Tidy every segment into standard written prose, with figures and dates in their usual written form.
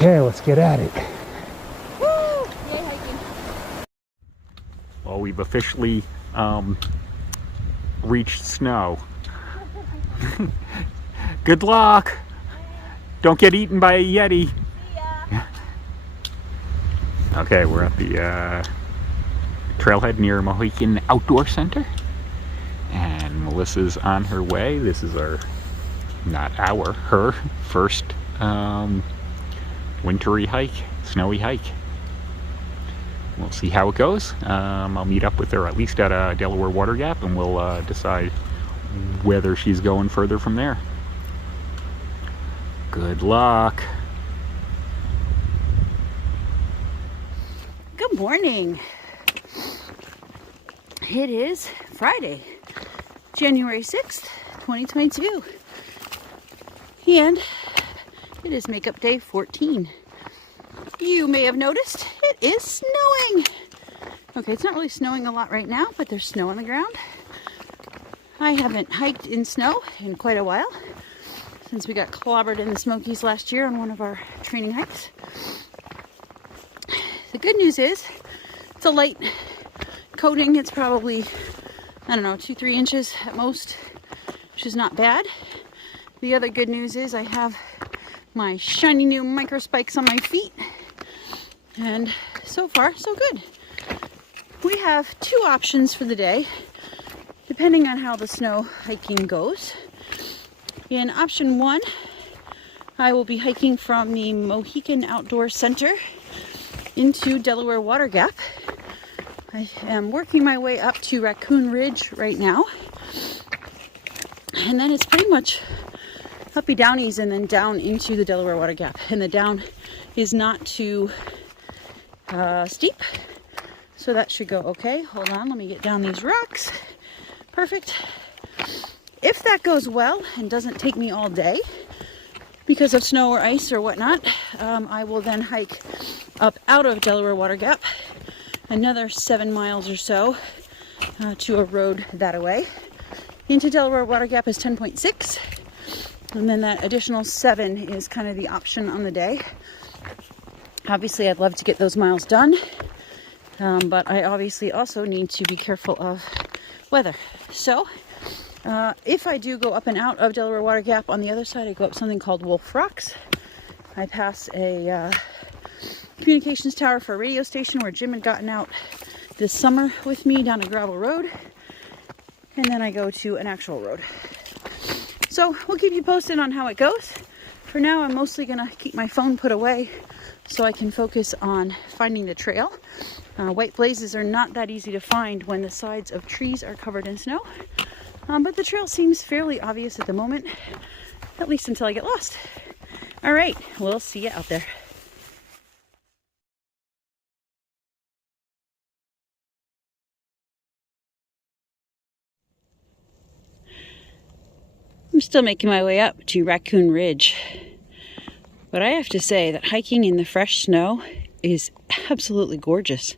Okay, let's get at it. Woo! Yay, hiking. Well, we've officially reached snow. Good luck. Don't get eaten by a Yeti. See ya. Okay, we're at the trailhead near Mohican Outdoor Center. And Melissa's on her way. This is her first wintry hike, snowy hike. We'll see how it goes. I'll meet up with her at least at Delaware Water Gap, and we'll decide whether she's going further from there. Good luck. Good morning. It is Friday, January 6th, 2022. And it is makeup day 14. You may have noticed it is snowing. Okay, it's not really snowing a lot right now, but there's snow on the ground. I haven't hiked in snow in quite a while, since we got clobbered in the Smokies last year on one of our training hikes. The good news is it's a light coating. It's probably, I don't know, 2-3 inches at most, which is not bad. The other good news is I have my shiny new micro spikes on my feet, and so far so good. We have two options for the day depending on how the snow hiking goes. In option one, I will be hiking from the Mohican Outdoor Center into Delaware Water Gap. I am working my way up to Raccoon Ridge right now, and then it's pretty much uppy downies and then down into the Delaware Water Gap, and the down is not too steep, so that should go okay. Hold on, let me get down these rocks. Perfect. If that goes well and doesn't take me all day because of snow or ice or whatnot, I will then hike up out of Delaware Water Gap another 7 miles or so to a road that way. Into Delaware Water Gap is 10.6, and then that additional 7 is kind of the option on the day. Obviously, I'd love to get those miles done, but I obviously also need to be careful of weather. So if I do go up and out of Delaware Water Gap, on the other side I go up something called Wolf Rocks. I pass a communications tower for a radio station where Jim had gotten out this summer with me down a gravel road, and then I go to an actual road. So we'll keep you posted on how it goes. For now, I'm mostly gonna keep my phone put away so I can focus on finding the trail. White blazes are not that easy to find when the sides of trees are covered in snow, but the trail seems fairly obvious at the moment, at least until I get lost. All right, we'll see you out there. I'm still making my way up to Raccoon Ridge, but I have to say that hiking in the fresh snow is absolutely gorgeous.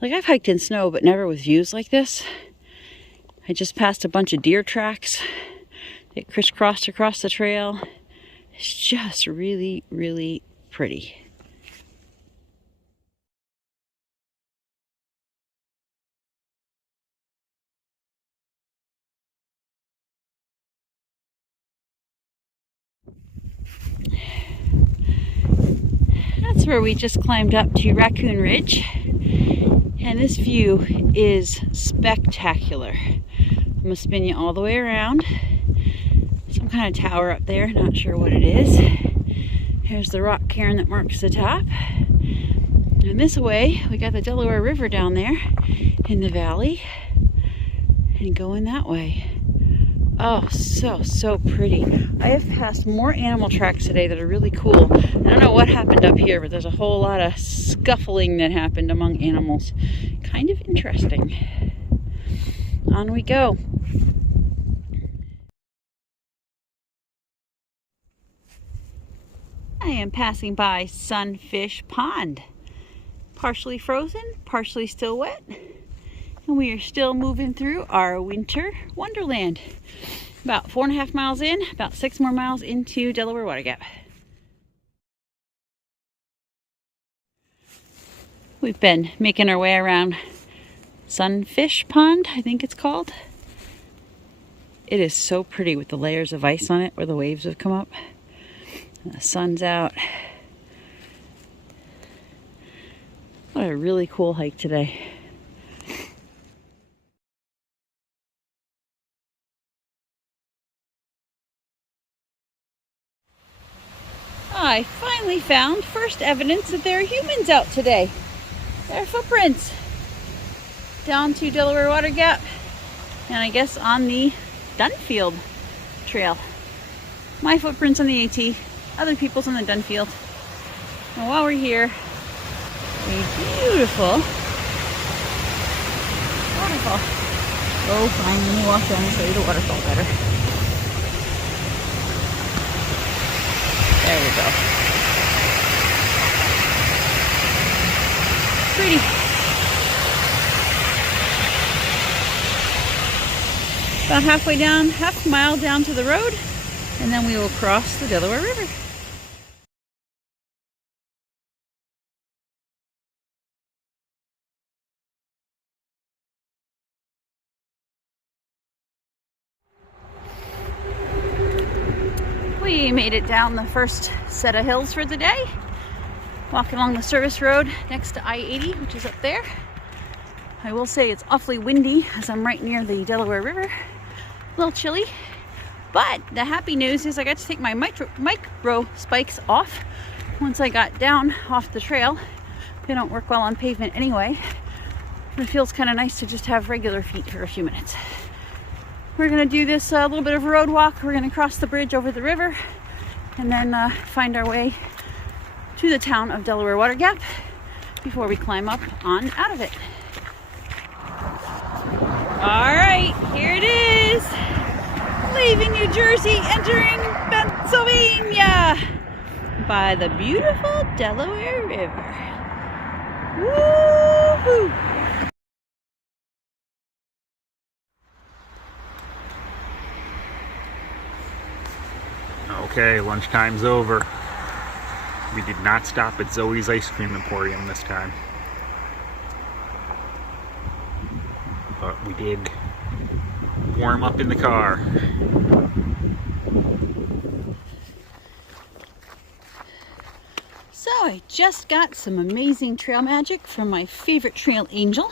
Like, I've hiked in snow, but never with views like this. I just passed a bunch of deer tracks that crisscrossed across the trail. It's just really, really pretty. That's where we just climbed up to Raccoon Ridge, and this view is spectacular. I'm gonna spin you all the way around. Some kind of tower up there, not sure what it is. Here's the rock cairn that marks the top. And this way, we got the Delaware River down there in the valley, and going that way. Oh, so pretty. I have passed more animal tracks today that are really cool. I don't know what happened up here, but there's a whole lot of scuffling that happened among animals. Kind of interesting. On we go. I am passing by Sunfish Pond. Partially frozen, partially still wet. And we are still moving through our winter wonderland. About 4.5 miles in, about 6 more miles into Delaware Water Gap. We've been making our way around Sunfish Pond, I think it's called. It is so pretty with the layers of ice on it where the waves have come up. And the sun's out. What a really cool hike today. I finally found first evidence that there are humans out today. There are footprints down to Delaware Water Gap and I guess on the Dunfield Trail. My footprints on the AT, other people's on the Dunfield. And while we're here, a beautiful waterfall. Oh, fine, let me walk down and show you the waterfall better. There we go. Pretty. About halfway down, half a mile down to the road, and then we will cross the Delaware River. We made it down the first set of hills for the day. Walking along the service road next to I-80, which is up there. I will say it's awfully windy as I'm right near the Delaware River. A little chilly, but the happy news is I got to take my micro spikes off once I got down off the trail. They don't work well on pavement anyway. It feels kind of nice to just have regular feet for a few minutes. We're gonna do this little bit of a road walk. We're gonna cross the bridge over the river and then find our way to the town of Delaware Water Gap before we climb up on out of it. All right, here it is. Leaving New Jersey, entering Pennsylvania by the beautiful Delaware River. Woo-hoo! Okay, lunchtime's over. We did not stop at Zoe's Ice Cream Emporium this time. But we did warm up in the car. So I just got some amazing trail magic from my favorite trail angel.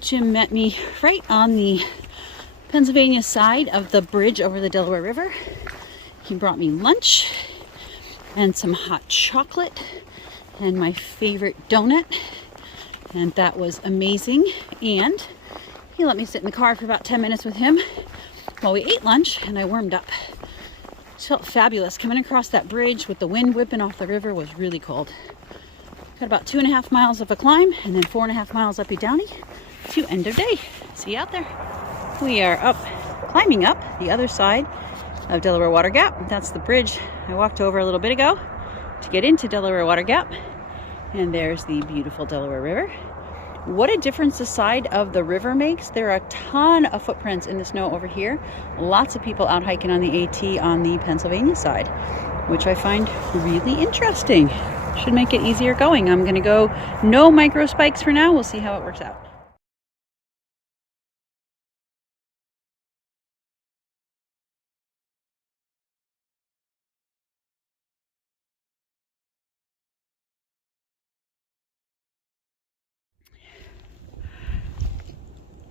Jim met me right on the Pennsylvania side of the bridge over the Delaware River. He brought me lunch and some hot chocolate and my favorite donut, and that was amazing. And he let me sit in the car for about 10 minutes with him while we ate lunch and I warmed up. It felt fabulous. Coming across that bridge with the wind whipping off the river was really cold. Got about 2.5 miles of a climb and then 4.5 miles up Downy to end of day. See you out there. We are climbing up the other side of Delaware Water Gap. That's the bridge I walked over a little bit ago to get into Delaware Water Gap. And there's the beautiful Delaware River. What a difference the side of the river makes. There are a ton of footprints in the snow over here. Lots of people out hiking on the AT on the Pennsylvania side, which I find really interesting. Should make it easier going. I'm gonna go no micro spikes for now. We'll see how it works out.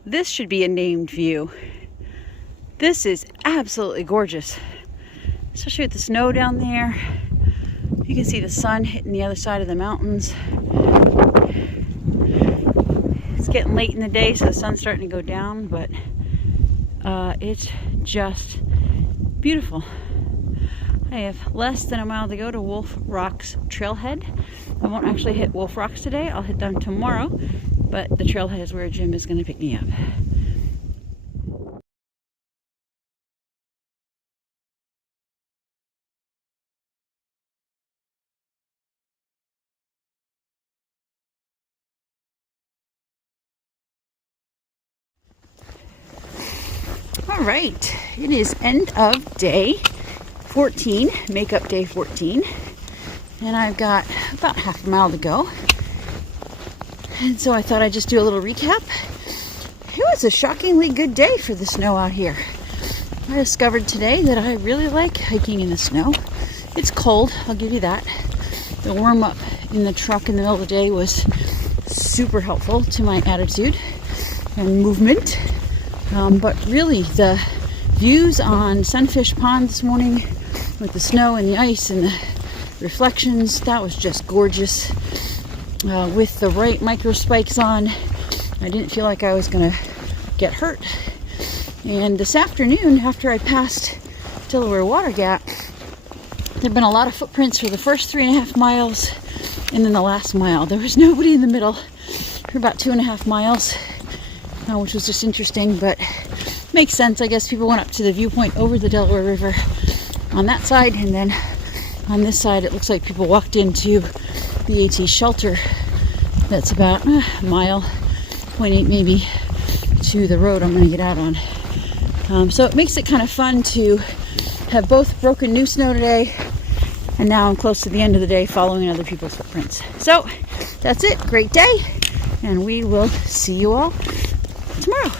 This should be a named view. This is absolutely gorgeous, especially with the snow down there. You can see the sun hitting the other side of the mountains. It's getting late in the day, so the sun's starting to go down, but it's just beautiful. I have less than a mile to go to Wolf Rocks trailhead. I won't actually hit Wolf Rocks today. I'll hit them tomorrow, but the trailhead is where Jim is going to pick me up. All right, it is end of day 14, makeup day 14, and I've got about half a mile to go. And so I thought I'd just do a little recap. It was a shockingly good day for the snow out here. I discovered today that I really like hiking in the snow. It's cold, I'll give you that. The warm up in the truck in the middle of the day was super helpful to my attitude and movement. But really the views on Sunfish Pond this morning with the snow and the ice and the reflections, that was just gorgeous. With the right micro spikes on, I didn't feel like I was gonna get hurt. And this afternoon, after I passed Delaware Water Gap, there've been a lot of footprints for the first 3.5 miles, and then the last mile. There was nobody in the middle for about 2.5 miles, which was just interesting, but makes sense. I guess people went up to the viewpoint over the Delaware River on that side, and then on this side, it looks like people walked into the AT shelter. That's about a mile, 0.8 maybe, to the road I'm going to get out on. So it makes it kind of fun to have both broken new snow today, and now I'm close to the end of the day following other people's footprints. So that's it. Great day, and we will see you all tomorrow.